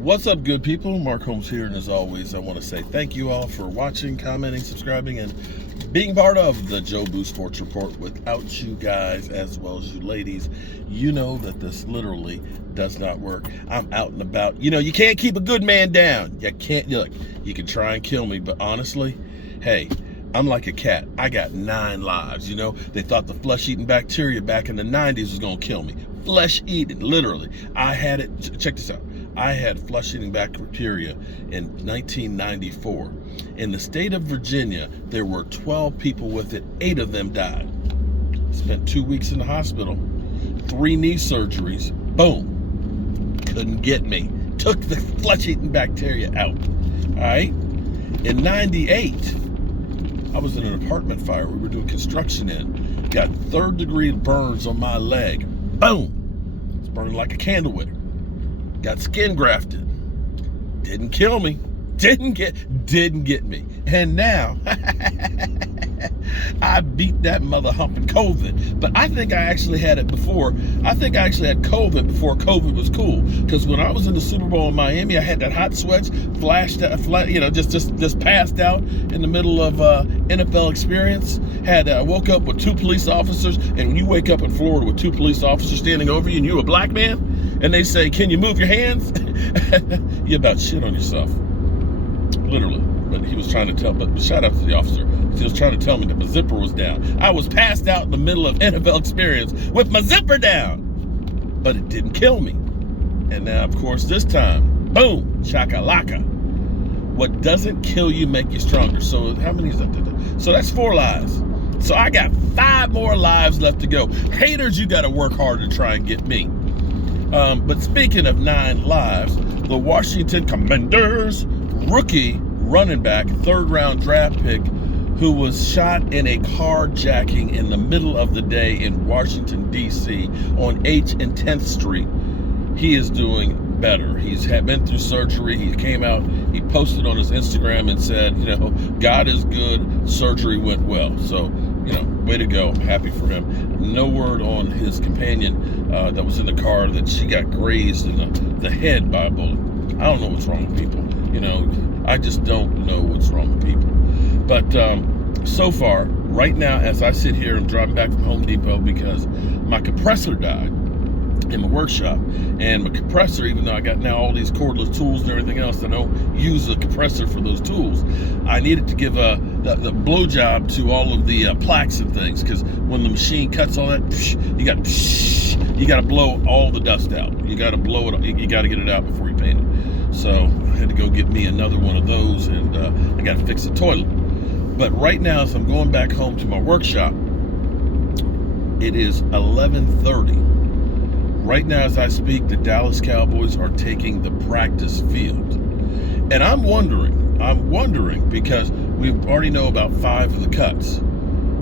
What's up, good people? Mark Holmes here, and as always, I want to say thank you all for watching, commenting, subscribing, and being part of the Joe Boo Sports Report. Without you guys, as well as you ladies, you know that this literally does not work. I'm out and about. You know, you can't keep a good man down. You can't. Look, you can try and kill me, but honestly, hey, I'm like a cat. I got 9 lives. You know, they thought the flesh-eating bacteria back in the 90s was going to kill me. Flesh-eating, literally. I had it. Check this out. I had flesh-eating bacteria in 1994. In the state of Virginia, there were 12 people with it. 8 of them died. Spent 2 weeks in the hospital. 3 knee surgeries. Boom. Couldn't get me. Took the flesh-eating bacteria out. All right? In 98, I was in an apartment fire we were doing construction in. Got 3rd-degree burns on my leg. Boom. It's burning like a candle wick. Got skin grafted. Didn't kill me. Didn't get me. And now I beat that mother humping COVID. But I think I actually had it before. I think I actually had COVID before COVID was cool. Because when I was in the Super Bowl in Miami, I had that hot sweats, just passed out in the middle of NFL experience. Woke up with 2 police officers, and when you wake up in Florida with 2 police officers standing over you, and you're a black man, and they say, "Can you move your hands?" You about shit on yourself. Literally. But he was trying to tell, but shout out to the officer. He was trying to tell me that my zipper was down. I was passed out in the middle of NFL experience with my zipper down. But it didn't kill me. And now, of course, this time, boom, shakalaka. What doesn't kill you make you stronger. So how many is that? So that's 4 lives. So I got 5 more lives left to go. Haters, you got to work hard to try and get me. But speaking of 9 lives, the Washington Commanders rookie running back, 3rd-round draft pick, who was shot in a carjacking in the middle of the day in Washington, D.C. on H and 10th Street. He is doing better. He's been through surgery. He came out, he posted on his Instagram and said, you know, God is good, surgery went well. So, you know, way to go. I'm happy for him. No word on his companion that was in the car that she got grazed in the head by a bullet. I don't know what's wrong with people. You know, I just don't know what's wrong with people. But so far, right now, as I sit here, I'm driving back from Home Depot because my compressor died in my workshop. And my compressor, even though I got now all these cordless tools and everything else, I don't use a compressor for those tools. I needed to give the blow job to all of the plaques and things, because when the machine cuts all that, you got to blow all the dust out. You got to blow it. You got to get it out before you paint it. So I had to go get me another one of those, and I got to fix the toilet. But right now, as I'm going back home to my workshop, it is 11:30. Right now, as I speak, the Dallas Cowboys are taking the practice field. And I'm wondering because we already know about 5 of the cuts.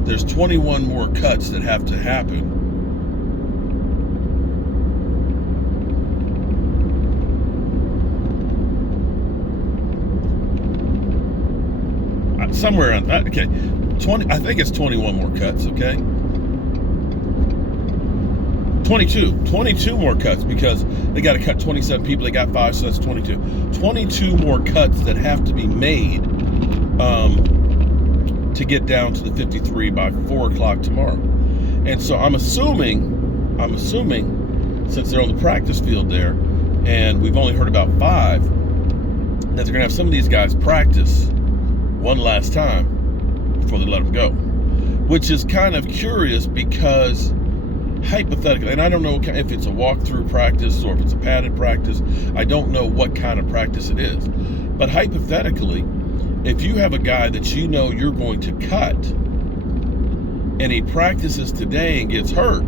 There's 21 more cuts that have to happen. Somewhere around that, okay. 20, I think it's 21 more cuts, okay? 22 more cuts, because they got to cut 27 people. They got 5, so that's 22. 22 more cuts that have to be made to get down to the 53 by 4 o'clock tomorrow. And so I'm assuming, since they're on the practice field there, and we've only heard about 5, that they're going to have some of these guys practice one last time before they let them go. Which is kind of curious because hypothetically, and I don't know if it's a walkthrough practice or if it's a padded practice, I don't know what kind of practice it is. But hypothetically, if you have a guy that you know you're going to cut and he practices today and gets hurt,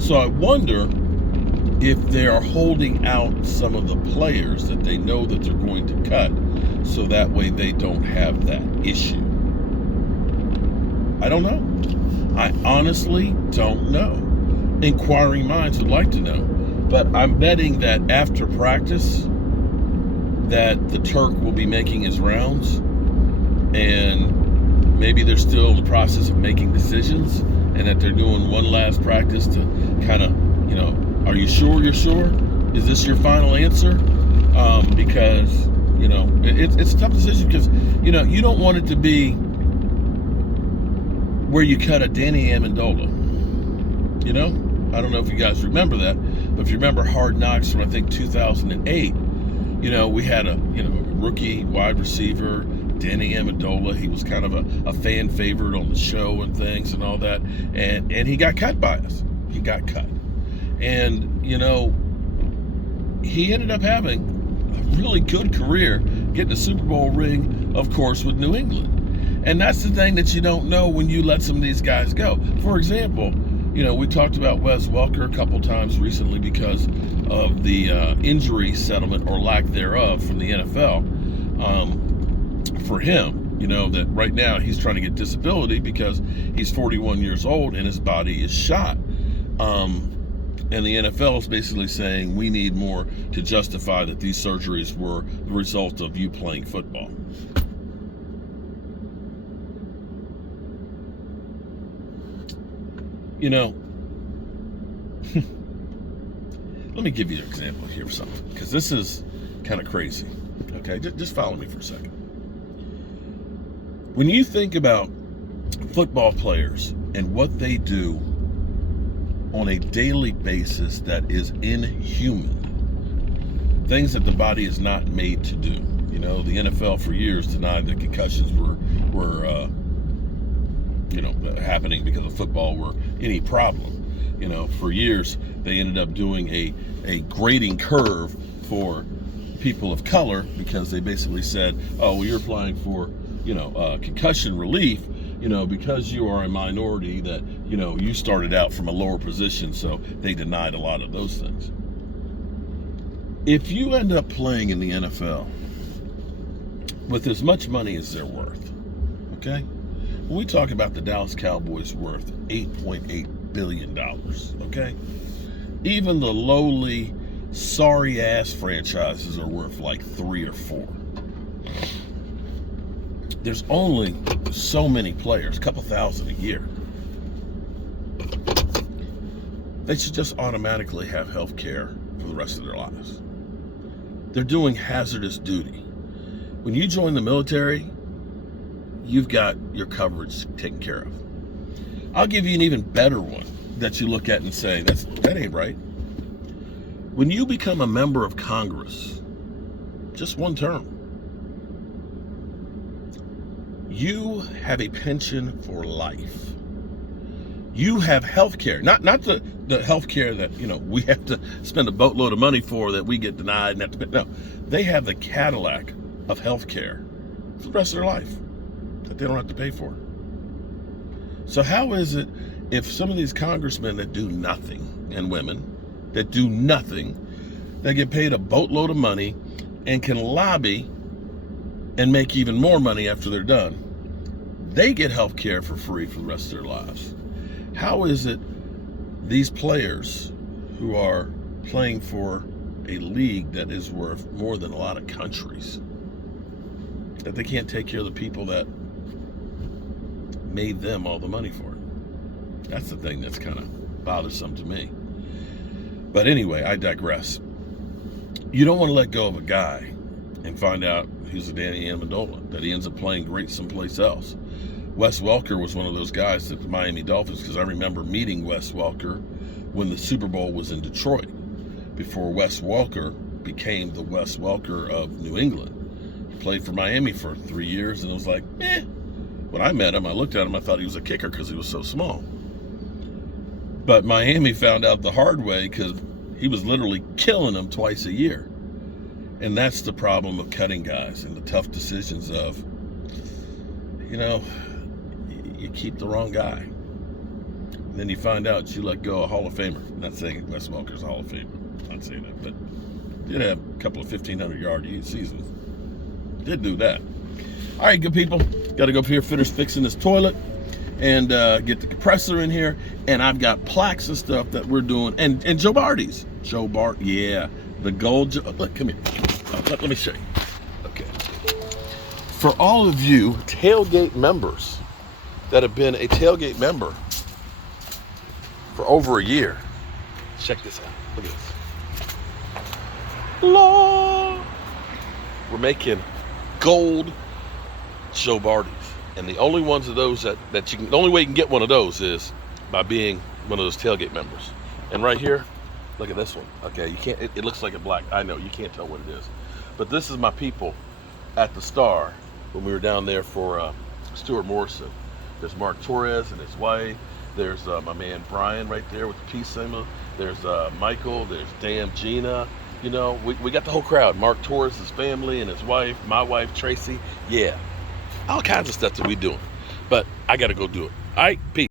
so I wonder if they are holding out some of the players that they know that they're going to cut, so that way they don't have that issue. I don't know. I honestly don't know. Inquiring minds would like to know. But I'm betting that after practice, that the Turk will be making his rounds, and maybe they're still in the process of making decisions and that they're doing one last practice to kind of, are you sure you're sure? Is this your final answer? Because, it's a tough decision because, you don't want it to be where you cut a Danny Amendola. I don't know if you guys remember that, but if you remember Hard Knocks from, I think, 2008, we had a rookie wide receiver, Danny Amendola. He was kind of a fan favorite on the show and things and all that, and he got cut by us. He got cut. And, he ended up having a really good career, getting a Super Bowl ring, of course, with New England. And that's the thing that you don't know when you let some of these guys go. For example, we talked about Wes Welker a couple times recently because of the injury settlement or lack thereof from the NFL. For him, that right now he's trying to get disability because he's 41 years old and his body is shot. And the NFL is basically saying we need more to justify that these surgeries were the result of you playing football. Let me give you an example here of something, because this is kind of crazy. Okay, just follow me for a second. When you think about football players and what they do on a daily basis that is inhuman, things that the body is not made to do. The NFL for years denied that concussions were happening because of football were any problem. For years they ended up doing a grading curve for people of color because they basically said, oh, well, you're applying for concussion relief, because you are a minority that, you started out from a lower position, so they denied a lot of those things. If you end up playing in the NFL with as much money as they're worth, okay? When we talk about the Dallas Cowboys worth $8.8 billion, okay? Even the lowly, sorry-ass franchises are worth like 3 or 4. There's only so many players, a couple thousand a year. They should just automatically have health care for the rest of their lives. They're doing hazardous duty. When you join the military, you've got your coverage taken care of. I'll give you an even better one that you look at and say, that ain't right. When you become a member of Congress, just one term, you have a pension for life. You have health care, not the health care that we have to spend a boatload of money for that we get denied and have to pay. No, they have the Cadillac of health care for the rest of their life that they don't have to pay for. So how is it if some of these congressmen that do nothing, and women that do nothing, they get paid a boatload of money and can lobby and make even more money after they're done, they get health care for free for the rest of their lives? How is it these players who are playing for a league that is worth more than a lot of countries, that they can't take care of the people that made them all the money for it? That's the thing that's kind of bothersome to me. But anyway, I digress. You don't want to let go of a guy and find out he's a Danny Amendola, that he ends up playing great someplace else. Wes Welker was one of those guys at the Miami Dolphins, because I remember meeting Wes Welker when the Super Bowl was in Detroit, before Wes Welker became the Wes Welker of New England. He played for Miami for 3 years, and it was like, When I met him, I looked at him, I thought he was a kicker because he was so small. But Miami found out the hard way because he was literally killing them twice a year. And that's the problem of cutting guys and the tough decisions of, you keep the wrong guy. And then you find out you let go a Hall of Famer. I'm not saying Wes Welker's a Hall of Famer. I'm not saying that. But did have a couple of 1,500-yard seasons. Did do that. All right, good people. Got to go up here, finish fixing this toilet and get the compressor in here. And I've got plaques and stuff that we're doing. And Joe Barty's. Joe Bart, yeah. The gold. Look, come here. Let me show you. Okay. For all of you Tailgate members that have been a Tailgate member for over a year. Check this out. Look at this. Lord. We're making gold Shobarties. And the only ones of those that you can, the only way you can get one of those is by being one of those tailgate members. And right here, look at this one. Okay, you can't, it looks like a black, I know, you can't tell what it is. But this is my people at the Star when we were down there for Stuart Morrison. There's Mark Torres and his wife. There's my man Brian right there with the peace symbol. There's Michael, there's Damn Gina. You know, we got the whole crowd. Mark Torres, his family and his wife, my wife Tracy. Yeah, all kinds of stuff that we doing. But I gotta go do it. All right, peace.